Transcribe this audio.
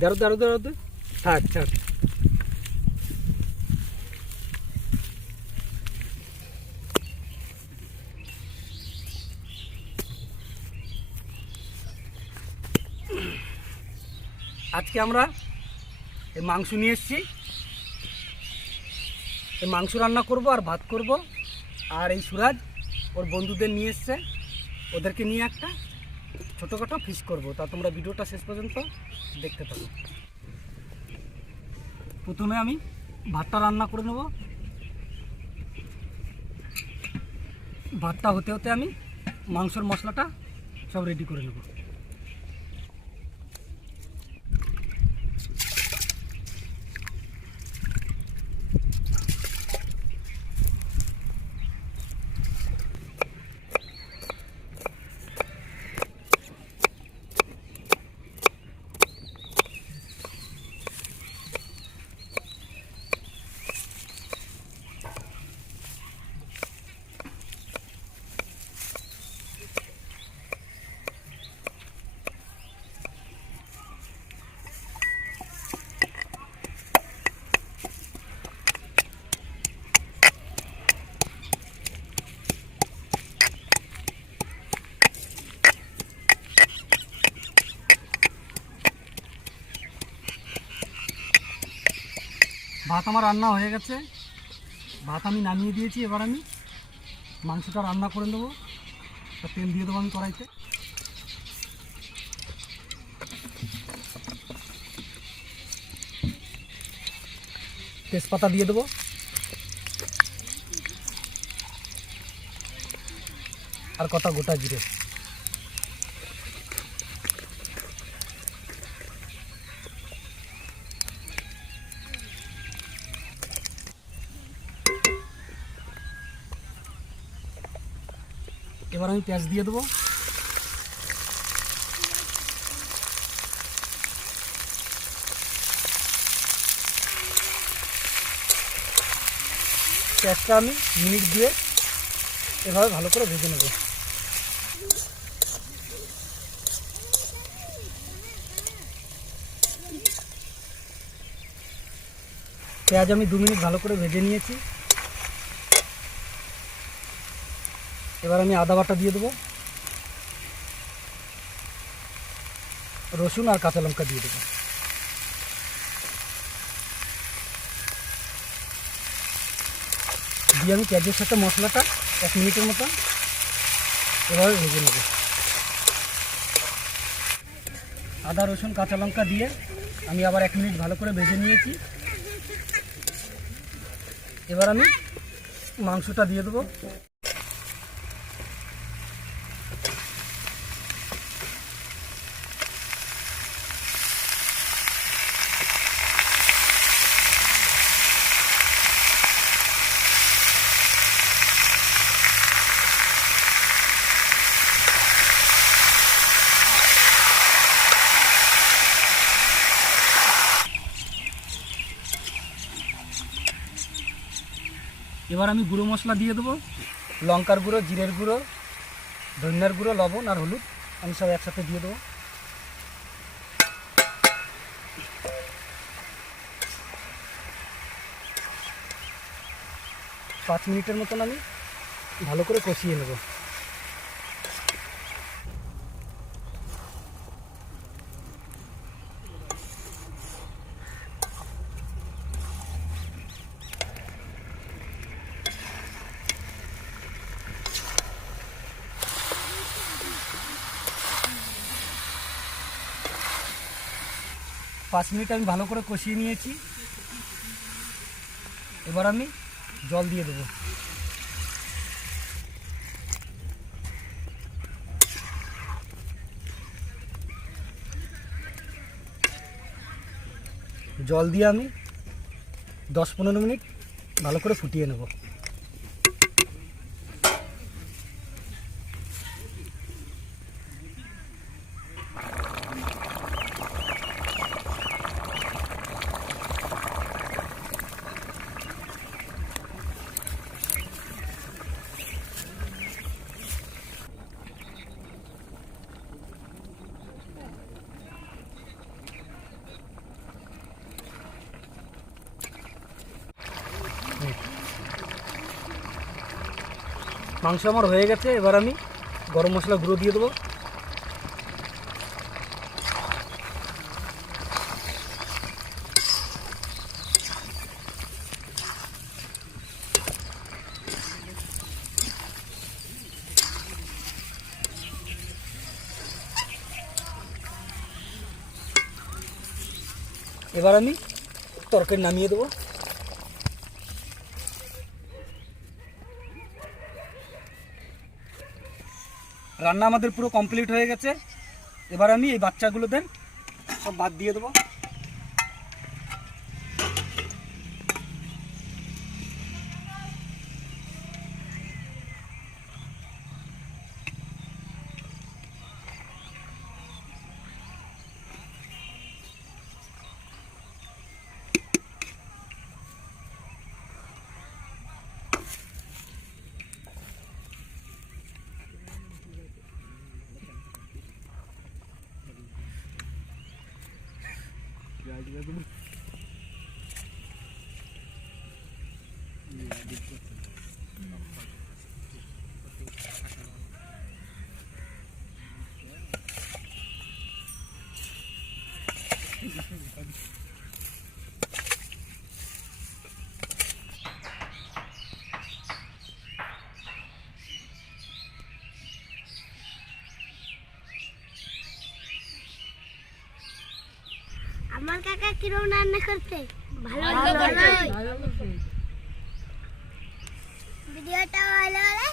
দাঁড়ো দাঁড়ো দাঁড়ো থাক থাক। আজকে আমরা এই মাংস নিয়ে এসেছি। এই মাংস রান্না করব আর ভাত করব। আর এই সুরাজ ওর বন্ধুদের নিয়ে এসছে। ওদেরকে নিয়ে একটা। ছোটোখাটো ফিস করব। তা তোমরা ভিডিওটা শেষ পর্যন্ত দেখতে পাবো প্রথমে আমি ভাতটা রান্না করে নেব। ভাতটা হতে হতে আমি মাংসর মশলাটা সব রেডি করে নেব। ভাত আমার রান্না হয়ে গেছে। ভাত আমি নামিয়ে দিয়েছি, এবার আমি মাংসটা রান্না করে তা তেল দিয়ে দেবো আমি কড়াইতে। তেজপাতা দিয়ে দেবো। আর কটা গোটা জিরে। এবার আমি পেঁয়াজ দিয়ে দেবো। পেঁয়াজটা আমি মিনিট দিয়ে এভাবে ভালো করে ভেজে নেব। পেঁয়াজ আমি দু মিনিট ভালো করে ভেজে নিয়েছি। এবার আমি আদা বাটা দিয়ে দেবো। রসুন আর কাঁচা লঙ্কা দিয়ে দেবো। দিয়ে আমি পেঁয়াজের সাথে মশলাটা এক মিনিটের মতো এভাবে ভেজে নেব। আদা, রসুন, কাঁচা লঙ্কা দিয়ে আমি আবার এক মিনিট ভালো করে ভেজে নিয়েছি। এবার আমি মাংসটা দিয়ে দেবো। এবার আমি গুঁড়ো মশলা দিয়ে দেবো। লঙ্কার গুঁড়ো, জিরের গুঁড়ো, ধনিয়ার গুঁড়ো, লবণ আর হলুদ আমি সব একসাথে দিয়ে দেবো। পাঁচ মিনিটের মতন আমি ভালো করে কষিয়ে নেব। পাঁচ মিনিট আমি ভালো করে কষিয়ে নিয়েছি। এবার আমি জল দিয়ে দেবো। জল দিয়ে আমি দশ পনেরো মিনিট ভালো করে ফুটিয়ে নেব। মাংস আমার হয়ে গেছে, এবার আমি গরম মশলা গুঁড়ো দিয়ে দেবো। এবার আমি তরকারি নামিয়ে দেবো। রান্না আমাদের পুরো কমপ্লিট হয়ে গেছে। এবার আমি এই বাচ্চাগুলোদের সব বাদ দিয়ে দেবো। Блядь, я думаю... Thank you. আমার কাকা কিরম রান্না করতে ভালো ভিডিওটা ভালো হলে